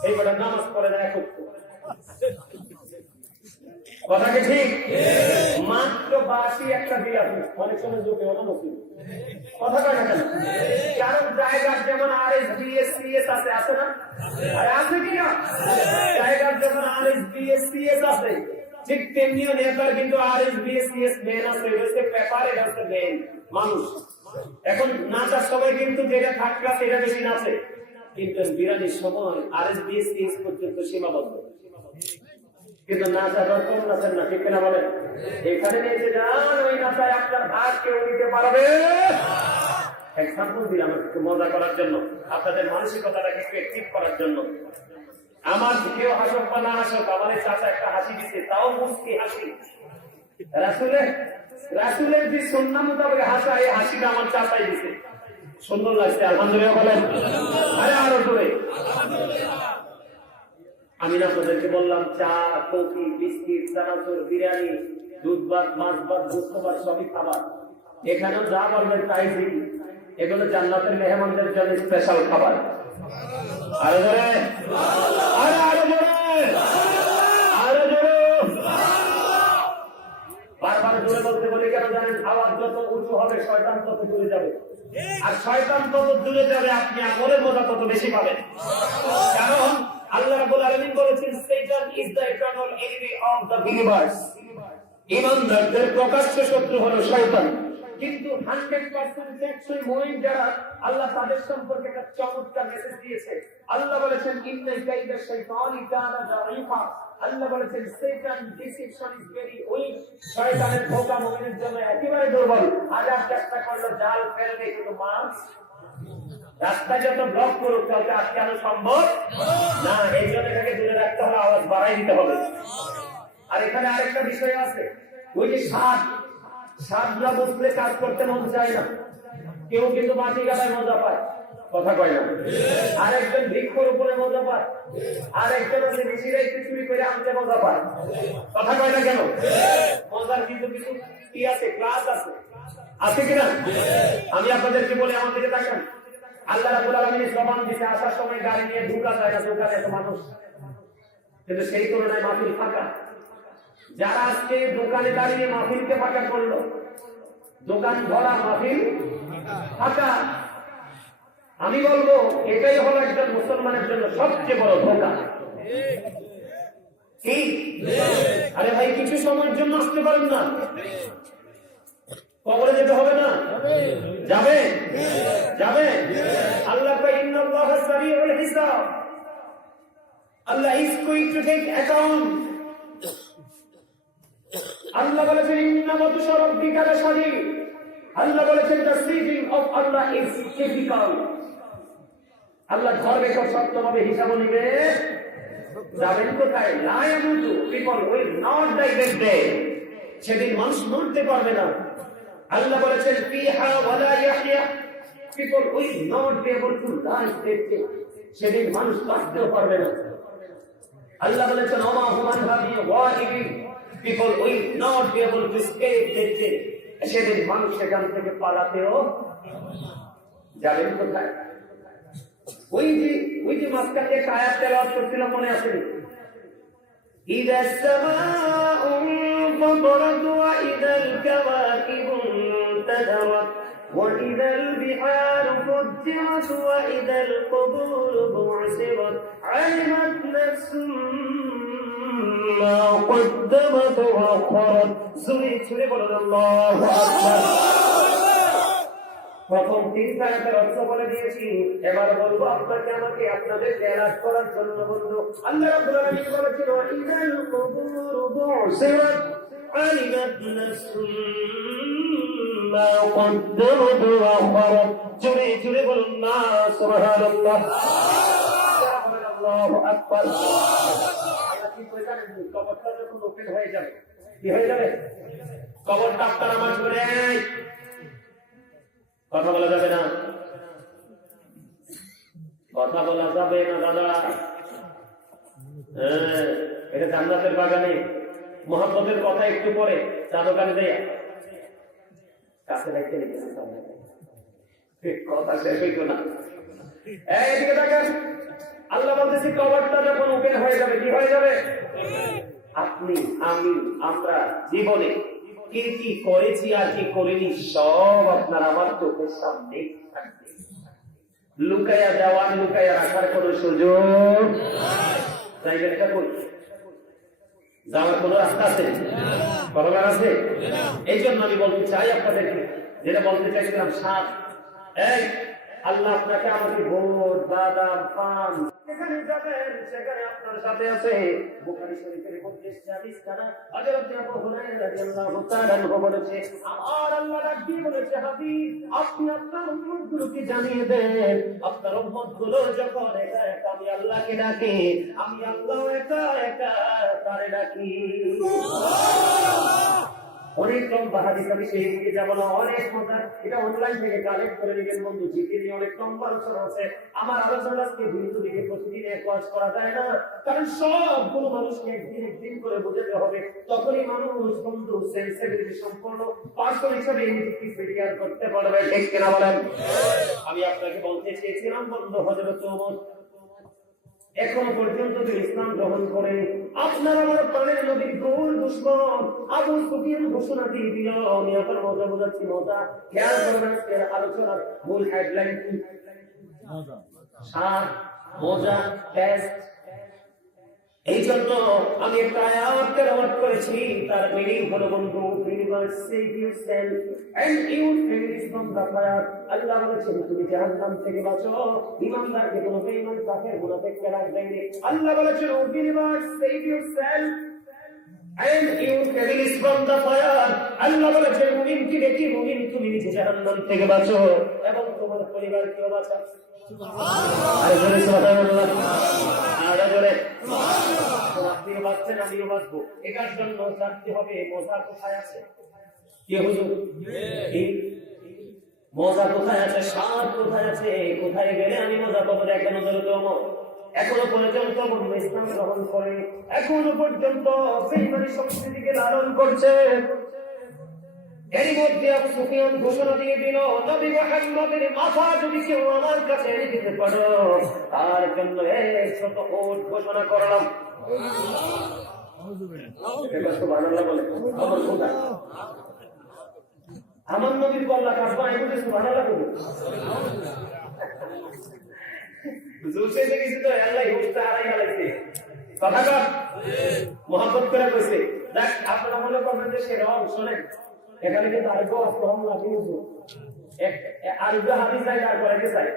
এইবার নামাজ পড়ে না এক কথা কি ঠিক? মাত্র 82 একটা বিল আছে, অনেক সময় যোগে ওটা মুসলিম কথা কয় না কেন? কারণ জায়গার যেমন RSBSCS আছে, আছে না? আর আছে কি না? জায়গার যেমন RSBSCS আছে, ঠিক তেমনিও নেতার কিন্তু RSBSCS মেন আছে, হচ্ছে পেপার, এটা হচ্ছে মেন মানুষ। এখন নাচার সবাই কিন্তু যেটা থাকবে সেটা বেশি নাচে, কিন্তু বিরানির সময় RSBSCS পর্যন্ত সীমাবদ্ধ। কিন্তু নাচা দরকার নাচেন না, ঠিক কিনা বলেন? এখানে নিয়ে যান, ওই নাচায় আপনার ভাগ কেউ নিতে পারবে। এক্সাম্পল দিলাম একটু মজা করার জন্য, আপনাদের মানসিকতাটাকে একটু অ্যাক্টিভ করার জন্য। আমার কেউ হাসক বা না হাসক, আমার চাচা একটা হাসি দিচ্ছে, তাও মুস্কি হাসি। রাসূলের যে সুন্নাহ মোতাবেক হাসা, এই হাসিটা আমার চাচাই দিচ্ছে, সুন্দর লাগছে। আলহামদুলিল্লাহ বলেন। আরে আরো জোরে আলহামদুলিল্লাহ। আমি আপনাদেরকে বললাম চা, কফি, বিস্কিট, চানাচুর, বিরিয়ানি, দুধ ভাত, মাছ ভাত, গোশত ভাত সবই খাবার। এখানেও যা পারবেন তাই দিন, এগুলো জান্নাতের মেহমানদের জন্য স্পেশাল খাবার। আরো জোরে, আরে আরো জোরে, আরো জোরে। বারবার জোরে বলতে বলি কেন জানেন? আওয়াজ যত উঁচু হবে শয়তান তত দূরে যাবে, আর শয়তান তত দূরে যাবে আপনি আমলের মজা তত বেশি পাবেন। কারণ আল্লাহ রাব্বুল আলামিন বলেছেন শয়তান is the eternal enemy of the believers. ঈমানদারদের প্রকাশ্য শত্রু হলো শয়তান। কিন্তু 100% টেকসই মুমিন যারা, আল্লাহ তাদের সম্পর্কে একটা চমৎকার মেসেজ দিয়েছে। আল্লাহ বলেছেন ইন্না কাইদা শাইতানি কানা দাঈফা। আল্লাহ বলেছেন শয়তান ডিসিপশন ইজ ভেরি উইক। শয়তানের ধোঁকা মুমিনের জন্য একেবারে দুর্বল। হাজার চেষ্টা করলো জাল ফেলবে, কিন্তু মাছ রাস্তা যত ব্লক করুক তাহলে আটকানো সম্ভব না। এই জন্য এটাকে দূরে রাখতে হবে, আওয়াজ বাড়াই দিতে হবে। আর এখানে আরেকটা বিষয় আছে, ওই যে সাপরা বসলে কাজ করতে মন চায় না। কেউ কিন্তু মাটি গালায় মজা পায়, কথা কয় না। আরেকজন বৃক্ষর উপরে মজা পায়, আরেকজন আছে বেশিরাই চুরি করে আনতে মজা পায়, কথা কয় না কেন? মজার কিন্তু কিছু কি আছে, ক্লাস আছে, আছে কিনা? আমি আপনাদেরকে বলে আমার দিকে তাকান। আল্লাহ রাব্বুল আলামিন জবান দিতে আসার সময় গাড়ি নিয়ে ঢুকা যায় না, দোকানে এত মানুষ, কিন্তু সেই তুলনায় মাহফিল ফাঁকা। যারা আজকে দোকানে দাঁড়িয়ে মাহফিলকে ফাঁকা করলো, দোকান ভরা মাহফিল ফাঁকা, আমি বলবো এটাই হলো একজন মুসলমানের জন্য সবচেয়ে বড় ধোঁকা। কি আরে ভাই, কিছু সময়ের জন্য আসতে পারেন না, কবরে যেতে হবে না? যাবে যাবে। আল্লাহ কয় ইন্নাল্লাহা সারিউল হিসাব, Allah is going to take account. Allah বলেছেন ইন্না বাতশা রাব্বিকা লাশাদীদ। আল্লাহ বলেছেন the seizing of Allah is difficult. Allah ধরবে খুব শক্তভাবে, হিসাব নিবে। যাবেন কোথায়? লা ইয়ামুতু, people will not die that day. সেদিন মানুষ মরতে পারবে না। আল্লাহ বলেছেন ফিহা ওয়ালা ইয়াহইয়া, people will not be able to live that day. সেদিন মানুষ বাঁচতেও পারবে না। আল্লাহ বলেছেন ওমা হুমান হাবি ওয়াইবিন, people will not be able to escape that day। সেদিন মানুষ সেখান থেকে পালাতেও যাবেন কোথায়? ওই যে মাঝখানে একটা আয়াত তেলাওয়াত করছিলাম, মনে আছে? إذا السماء انفطرت وإذا الكواكب انتثرت وإذا البحار فجرت وإذا القبور بعثرت علمت نفس ما قدمت وأخرت سورة الله أكبر। প্রথম 3 আয়াতের অর্থ বলে দিয়েছি, এবার বলবো আপনাকে আমাকে আপনাদের তেলাওয়াত করার জন্য বন্ধু। আল্লাহ রাব্বুল আলামিন বলেছেন ওয়াইদাল কুবুরু বু'সিরাত আলিমাত নাফসুম মা কদ্দামাত ওয়া আখারাত। জোরে জোরে বলুন না সুবহানাল্লাহ, আল্লাহু আকবার। আল্লাহ কি কই জানেন? কবরটা যখন ওপেন হয়ে যাবে, কি হয়ে যাবে? কবরটা আপনারা মাঝ করে কথা বলা যাবে না, কথা বলা যাবে না দাদা। এটা জান্নাতের বাগানে মুহাম্মদের কথা একটু পরে চা দোকানে দেয়া কাছে রাখতে কথা শেষ হইত না। এদিকে দেখেন, আল্লাহ বলতেছি কবরটা যখন ওপেন হয়ে যাবে, কি হয়ে যাবে? আপনি আমি আমরা জীবনে কি কি করেছি আর কি করিনি সব আপনার আমার চোখের সামনে থাকবে। লুকাইয়া দেওয়ার লুকাইয়া রাখার কোন সুযোগ জায়গাটা কই যাওয়ার কোন রাস্তা আছে? করবার আছে? এই জন্য আমি বলতে চাই আপনাদেরকে, যেটা বলতে চাইছিলাম, সাপ আল্লাহ আপনাকে আমাকে ভোট বাদাম পান সেখানে যাবেন, সেখানে আপনার সাথে আছে বুখারী শরীফের 32 হাদিস কানা হযরত আবু হুরায়রা রাদিয়াল্লাহু তাআলা বলেছে, আমার আল্লাহ রাব্বি বলেছে হাবিব আপনি আপনার উম্মতগুলোকে জানিয়ে দেন, আপনার উম্মতগুলো যখন একা একা আমি আল্লাহকে ডাকে, আমি আল্লাহ একা একা তারে ডাকি। অনেক লম্বা হাদিস, আমি সেই দিকে যাব না, অনেক মজা। এটা অনলাইন থেকে কালেক্ট করে নিবেন বন্ধু, জিকে নিয়ে অনেক লম্বা আলোচনা আছে। আমার আলোচনা আজকে বিন্দু দিকে প্রতিদিন ক্লাস করা যায় না, কারণ সবগুলো মানুষকে একদিন করে বোঝাতে হবে, তখনই মানুষ বন্ধু সেন্সিটিভিটি সম্পূর্ণ পার্সন হিসেবে ক্লিয়ার করতে পারবে। ঠিক কিনা বলেন? আমি আপনাকে বলতে চেয়েছিলাম বন্ধু, হযরত ওমর এখনো পর্যন্ত ইসলাম গ্রহণ করে আপনার আমার প্রাণের নবীর গোল দুশমন আবু সুফিয়ান ঘোষণা দিয়ে দিল। আমি আপনার মজা বোঝাচ্ছি, মজা খেয়াল করবেন। আলোচনার মূল হেডলাইন কি? মজা টেস্ট। এই জন্য আমি একটা আয়াত তেলাওয়াত করেছি, তার মিনিং হলো বন্ধু, universe save yourself and you finish from the fire. Allah বলেছেন তুমি জাহান্নাম থেকে বাঁচো, ঈমানদারকে কোনো বেঈমান কাফের মুনাফিককে রাখবে না। আল্লাহ বলেছেন universe save yourself and you finish from the fire। আল্লাহ বলেছেন মুমিনকে দেখি, মুমিন তুমি নিজে জাহান্নাম থেকে বাঁচো এবং তোমার পরিবারকেও বাঁচাও। সুবহানাল্লাহ, আরে জোরে সুবহানাল্লাহ, আরে জোরে সুবহানাল্লাহ। আপনিও বাঁচছেন, আমিও বাঁচবো, এটার জন্য জানতে হবে মজা কোথায় আছে। কি হুজুর? মজা কোথায় আছে, স্বাদ কোথায় আছে, কোথায় গেলে আমি মজা পাবো? দেখেন এখনো পর্যন্ত ইসলাম গ্রহণ করে, এখনো পর্যন্ত বেঈমানি সংস্কৃতিকে লালন করছে। এরই মধ্যে আবু সুফিয়ান ঘোষণা দিয়ে দিল, নবী মুহাম্মদের মাথা যদি কেউ আমার কাছে এনে দিতে পারো তার জন্য 100 উট ঘোষণা করলাম। সুবহানাল্লাহ বলে আমার খোদা, আমার নবীর কল্লা কাটবা, এগুলো সুবহানাল্লাহ বলে জোসেফে কিছু তো আল্লাহ হুস্তা হারাই গেছে। কথা কর মোহাম্মদ করে কইছে। দেখ আপনারা মনে করবেন যে সে রং শুনেন, এখানে কিন্তু আরেকও রং লাগিয়ে আরেকটা হাদিস চাই, তারপরে কি চাই?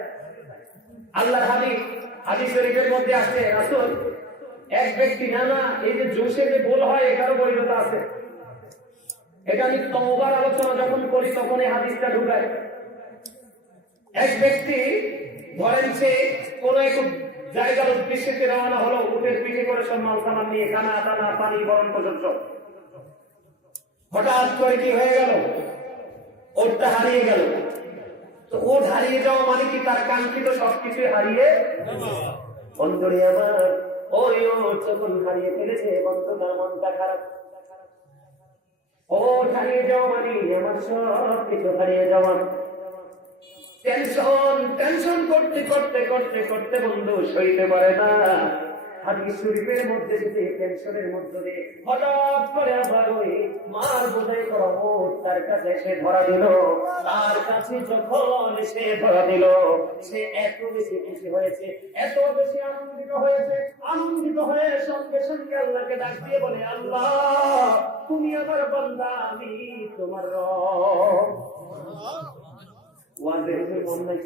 আল্লাহ হাদিস শরীফের মধ্যে আছে রাসূল এক ব্যক্তি না এই যে জোসেফে ভুল হয় এটারও বৈধতা আছে। এটা আমি তওবার আলোচনা যখন করি তখন এই হাদিসটা ঢুকায়। এক ব্যক্তি ধরেন সে কোন এক জায়গার উদ্দেশ্যে রওনা হলো, উটের পিঠে করে সব মাল সামান নিয়ে, খানা দানা পানি বরণ পর্যন্ত। হঠাৎ করে কি হয়ে গেল? ওটটা হারিয়ে গেল। তো ওট হারিয়ে যাওয়া মানে কি তার কাঙ্ক্ষিত সবকিছু হারিয়ে? বন্ধুরে আমার, ওই ওট যখন হারিয়ে ফেলেছে বন্ধু তার মনটা খারাপ। ওট হারিয়ে যাওয়া মানে আমার সব কিছু হারিয়ে যাওয়া। টেনশন করতে করতে করতে করতে বন্ধু সইতে পারে না। হাদিস শরীফের মধ্যে যে টেনশনের মধ্যে দিয়ে হঠাৎ করে আবার ওই মার বোঝাই করা ওট তার কাছে এসে ধরা দিল। তার কাছে যখন এসে ধরা দিল, সে এত বেশি খুশি হয়েছে, এত বেশি আনন্দিত হয়েছে, আনন্দিত হয়ে সঙ্গে সঙ্গে আল্লাহকে ডাক দিয়ে বলে, আল্লাহ তুমি আমার বান্দা, আমি তোমার রব। ওয়াজের মন নাই।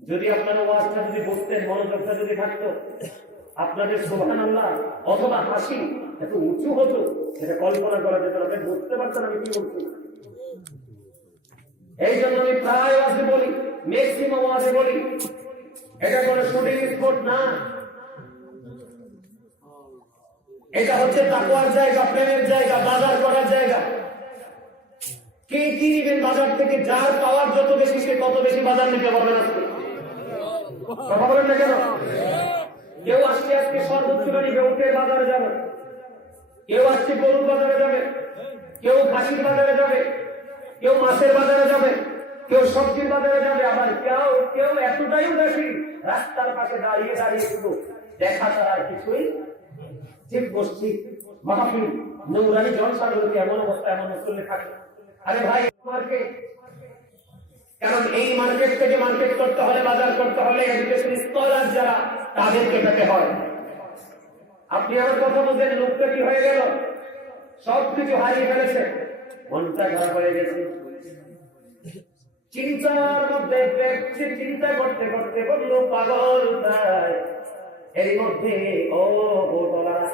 যদি আপনারা ওয়াজটা যদি বুঝতেন, মনোযোগটা যদি থাকতো, আপনাদের সুবহানাল্লাহ অথবা হাসি এত উঁচু হতো সেটা কল্পনা করা যেত না, বুঝতে পারতেন আমি কি বলছি। এই জন্য আমি প্রায় ওয়াজে বলি, ম্যাক্সিমাম ওয়াজে বলি, এটা কোনো শুটিং স্পট না, এটা হচ্ছে তাকওয়ার জায়গা, প্রেমের জায়গা, বাজার করার জায়গা। কে কি নিবেন বাজার থেকে? যার পাওয়ার যত বেশি সে তত বেশি বাজার নিতে পারবে না। কথা বলেন না কেন? কেউ আসছে আজকে সর্বোচ্চ নিবে, উঠে বাজারে যাবে, কেউ আসছে গরুর বাজারে যাবে, কেউ খাসির বাজারে যাবে, কেউ মাছের বাজারে যাবে, কেউ সবজির বাজারে যাবে, আবার কেউ কেউ এতটাই উদাসীন রাস্তার পাশে দাঁড়িয়ে দাঁড়িয়ে শুধু দেখা ছাড়া আর কিছুই। ঠিক গোষ্ঠী মাহফিল নৌরানি জনসাধারণকে এমন অবস্থা, এমন মুসল্লি থাকে। আরে ভাই মার্কেট, কারণ এই মার্কেট থেকে মার্কেট করতে হলে, বাজার করতে হলে এডুকেশন স্কলার যারা তাদেরকে পেতে হয়। আপনি আমার কথা বলছেন, লোকটা কি হয়ে গেল? সবকিছু হারিয়ে ফেলেছে, মনটা খারাপ হয়ে গেছে। চিন্তার মধ্যে ব্যক্তি চিন্তা করতে করতে বলল পাগল তাই। এর মধ্যে ও ভোটওয়ালারা,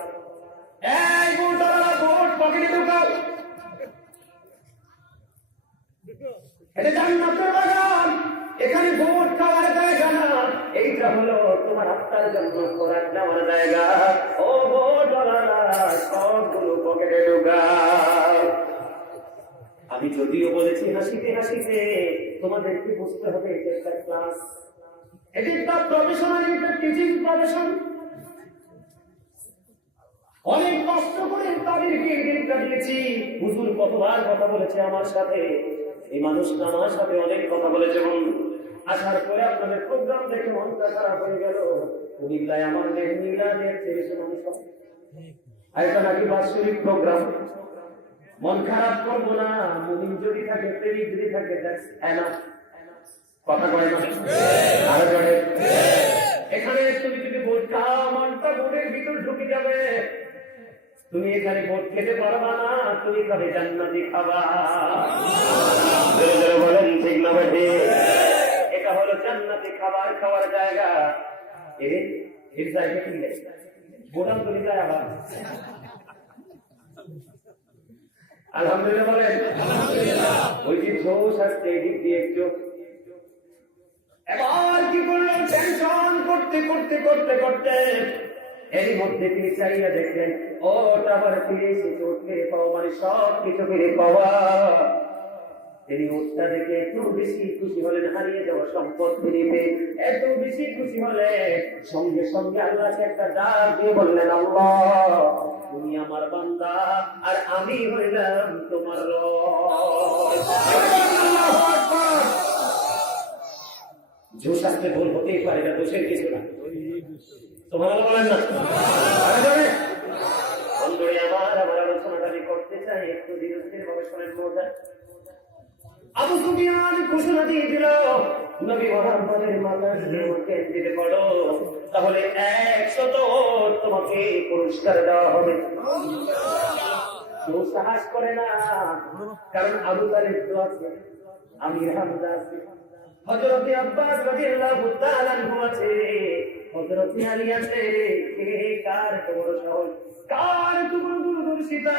এই ভোটওয়ালারা ভোট পকেটে ঢুকাও, এটা জান্নাতের বাগান, এখানে ভোট খাওয়ার জায়গা না, এইটা হলো তোমার আত্মার জন্য খোরাক নেওয়ার জায়গা। ও ভোটওয়ালারা সবগুলো পকেটে ঢুকাও। আমি যদিও বলেছি হাসিতে হাসিতে, তোমাদেরকে বুঝতে হবে এটা একটা ক্লাস, এটা একটা প্রফেশনাল, এটা টিচিং প্রফেশন। অনেক কষ্ট করে তাদেরকে দিনটা দিয়েছি। হুজুর কতবার কথা বলেছে আমার সাথে, এই মানুষটা আমার সাথে অনেক কথা বলেছে। আসার পরে আপনাদের প্রোগ্রাম দেখে মনটা খারাপ হয়ে গেল। কুমিল্লায় আমার মেহনীরা দেখছে এসে মানুষ, আর এটা নাকি বাৎসরিক প্রোগ্রাম। মন খারাপ করবো না, মুমিন যদি থাকে, প্রেমিক যদি থাকে, কথা কয় না আরো জনে। এখানে তুমি যদি ভোট খাও, মনটা ভোটের ভিতর ঢুকে যাবে। তুমি এখানে ভোট খেতে পারবা না, তুমি খাবে জান্নাতি খাবা। বলেন ঠিক না বেঠে? এটা হলো জান্নাতি খাবার খাওয়ার জায়গা। এর জায়গা কি বোটাম তৈরি যায় আবার। আলহামদুলিল্লাহ বলেন। ওই যে জোশ আসছে এদিক দিয়ে একটু। এবার কি করলেন? টেনশন করতে করতে করতে করতে এর মধ্যে তিনি চাইয়া দেখলেন ওটা আবার ফিরে এসেছে, ওট ফিরে পাওয়া মানে সব কিছু ফিরে পাওয়া। তিনি ওটা দেখে একটু বেশি খুশি হলেন, হারিয়ে যাওয়া সম্পদ ফিরে পেয়ে এত বেশি খুশি হলেন। সঙ্গে সঙ্গে আল্লাহকে একটা ডাক দিয়ে বললেন, আল্লাহ তুমি আমার বান্দা আর আমি হইলাম তোমার রব। জোশ আসতে ভুল হতেই পারে না, দোষের কিছু না। তোমার বলেন না বন্ধুরে আমার, আমার আলোচনাটা আমি করতে চাই একটু ধীরে ভাবে শোনেন। মজা আবু সুফিয়ান ঘোষণা দিয়ে দিল, নবী মুহাম্মদের মাথার উপরে দিতে পারো তাহলে 100 ওট তোমাকে পুরস্কার দেওয়া হবে। কেউ সাহস করে না, কারণ আবু তালেব তো আছে, আমির হামজা আছে, হযরত আব্বাস রাদিয়াল্লাহু তাআলা আনহু আছে, হযরত আলী আছে। কার বড় সাহস, কার বড় দূরদর্শিতা,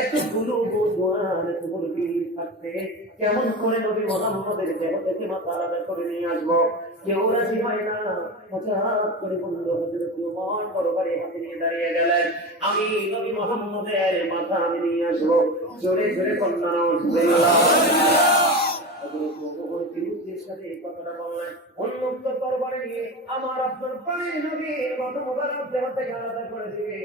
এতগুলো বুজওয়ান, এতগুলো বীর থাকতে কেমন করে নবী মুহাম্মদের দেহ থেকে মাথা আলাদা করে নিয়ে আসবো? কেউ রাজি হয় না। হঠাৎ করে বলল, হযরত ওমর তরবারি হাতে নিয়ে দাঁড়িয়ে গেলেন। আমি নবী মুহাম্মদের মাথা আমি নিয়ে আসবো। জোরে জোরে কন্যা নাউজুবিল্লাহ। উন্মুক্ত তরবারি নিয়ে আমার আপনার প্রাণের নবীর মত মুবারক দেহটাকে আলাদা করে দিবে।